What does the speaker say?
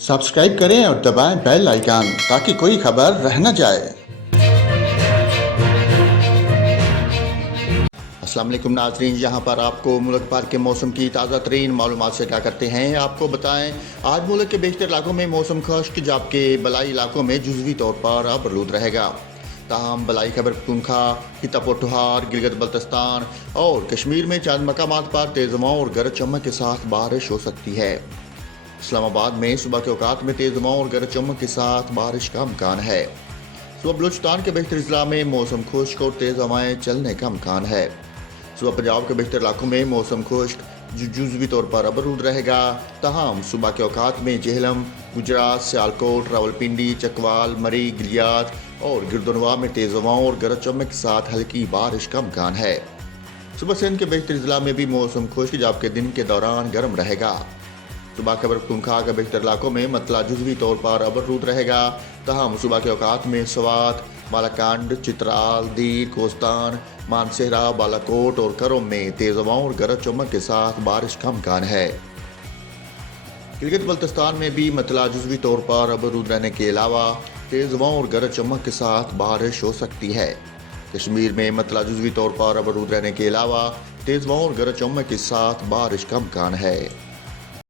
Subscribe करें और दबाएं बेल आइकन ताकि कोई खबर रह न जाए। अस्सलाम वालेकुम नाज़रीन, यहाँ पर आपको मुल्क भर के मौसम की ताज़ा तरीन मालूमात से क्या करते हैं। आपको बताएं, आज मुल्क के बेशतर इलाकों में मौसम खुश्क जबकि बलाई इलाकों में जुज़वी तौर पर आबरूद रहेगा। ताहम बलाई खैबर पख्तूनख्वा, खिता पख्तूनख्वा, गिलगित बल्तिस्तान और कश्मीर में चंद मकामात पर तेज़ हवाओं और गरज चमक के साथ बारिश हो सकती है। इस्लामाबाद में सुबह के औकात में तेज़ हवाओं और गरज चमक के साथ बारिश का इम्कान है। सुबह बलूचिस्तान के बेशतर अजला में मौसम खुश्क और तेज़ हवाएँ चलने का इम्कान है। सुबह पंजाब के बेशतर इलाकों में मौसम खुश्क जुज़वी तौर पर आबरूद रहेगा। ताहम सुबह के औकात में जेहलम, गुजरात, सियालकोट, रावलपिंडी, चकवाल, मरी, गिलियात और गिरदनवा में तेज़ हवाओं और गरज चमक के साथ हल्की बारिश का इम्कान है। सुबह सिंध के बेशतर अजला में भी मौसम खुश्क जबकि दिन के दौरान गर्म रहेगा। सुबह खैबर पख्तूनख्वा के बेशतर इलाकों में मतला जुज़वी तौर पर आबरूद रहेगा। ताहम सुबह के औकात में स्वात, बालाकांड, चित्राल, दीर, कोस्तान, मानसेहरा, बालाकोट और करोम में तेज़ हवाओं और गरज चमक के साथ बारिश का इम्कान है। गिलगित बल्तिस्तान में भी मतला जुज़वी तौर पर आबरूद रहने के अलावा तेज़ हवाओं और गरज चमक के साथ बारिश हो सकती है। कश्मीर में मतला जुज़वी तौर पर आबरूद रहने के अलावा तेज़ हवाओं और गरज चमक के साथ बारिश का इम्कान है।